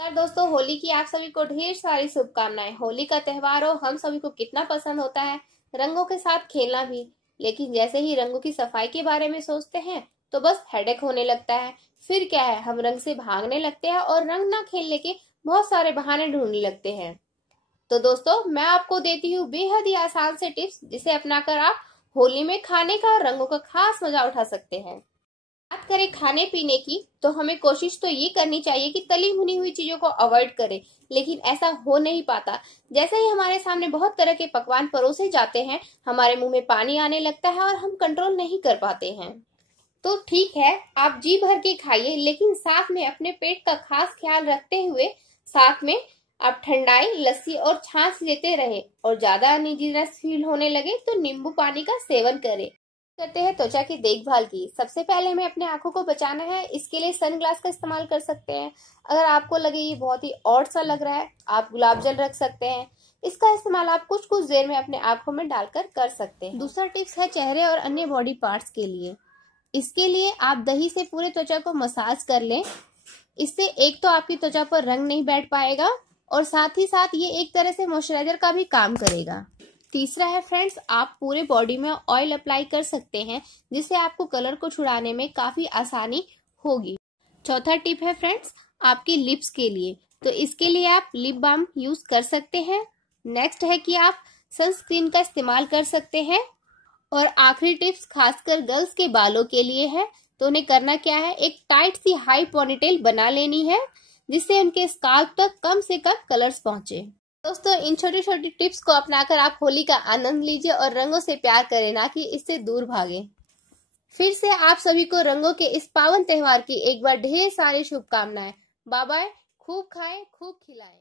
नमस्कार दोस्तों, होली की आप सभी को ढेर सारी शुभकामनाएं। होली का त्योहार हो हम सभी को कितना पसंद होता है, रंगों के साथ खेलना भी। लेकिन जैसे ही रंगों की सफाई के बारे में सोचते हैं तो बस हेडेक होने लगता है। फिर क्या है, हम रंग से भागने लगते हैं और रंग ना खेलने के बहुत सारे बहाने ढूंढने लगते हैं। तो दोस्तों, मैं आपको देती हूँ बेहद ही आसान से टिप्स, जिसे अपनाकर आप होली में खाने का और रंगों का खास मजा उठा सकते हैं। बात करें खाने पीने की, तो हमें कोशिश तो ये करनी चाहिए कि तली भुनी हुई चीजों को अवॉइड करें। लेकिन ऐसा हो नहीं पाता। जैसे ही हमारे सामने बहुत तरह के पकवान परोसे जाते हैं, हमारे मुंह में पानी आने लगता है और हम कंट्रोल नहीं कर पाते हैं। तो ठीक है, आप जी भर के खाइए, लेकिन साथ में अपने पेट का खास ख्याल रखते हुए साथ में आप ठंडाई, लस्सी और छाछ लेते रहे। और ज्यादा अनइजीनेस फील होने लगे तो नींबू पानी का सेवन करें। करते हैं त्वचा की देखभाल की। सबसे पहले हमें अपने आंखों को बचाना है, इसके लिए सनग्लास का इस्तेमाल कर सकते हैं। अगर आपको लगे ये बहुत ही ऑड सा लग रहा है, आप गुलाब जल रख सकते हैं। इसका इस्तेमाल आप कुछ कुछ देर में अपने आंखों में डालकर कर सकते हैं। दूसरा टिप्स है चेहरे और अन्य बॉडी पार्ट्स के लिए। इसके लिए आप दही से पूरे त्वचा को मसाज कर लें। इससे एक तो आपकी त्वचा पर रंग नहीं बैठ पाएगा और साथ ही साथ ये एक तरह से मॉइस्चराइजर का भी काम करेगा। तीसरा है फ्रेंड्स, आप पूरे बॉडी में ऑयल अप्लाई कर सकते हैं, जिससे आपको कलर को छुड़ाने में काफी आसानी होगी। चौथा टिप है फ्रेंड्स, आपकी लिप्स के लिए। तो इसके लिए आप लिप बाम यूज कर सकते हैं। नेक्स्ट है कि आप सनस्क्रीन का इस्तेमाल कर सकते हैं। और आखिरी टिप्स खासकर गर्ल्स के बालों के लिए है। तो उन्हें करना क्या है, एक टाइट सी हाई पोनीटेल बना लेनी है, जिससे उनके स्काल्प तक कम से कम कलर्स पहुंचे। दोस्तों, इन छोटी छोटी टिप्स को अपनाकर आप होली का आनंद लीजिए और रंगों से प्यार करें, ना कि इससे दूर भागें। फिर से आप सभी को रंगों के इस पावन त्योहार की एक बार ढेर सारी शुभकामनाएं। Bye bye. खूब खाएं, खूब खिलाएं।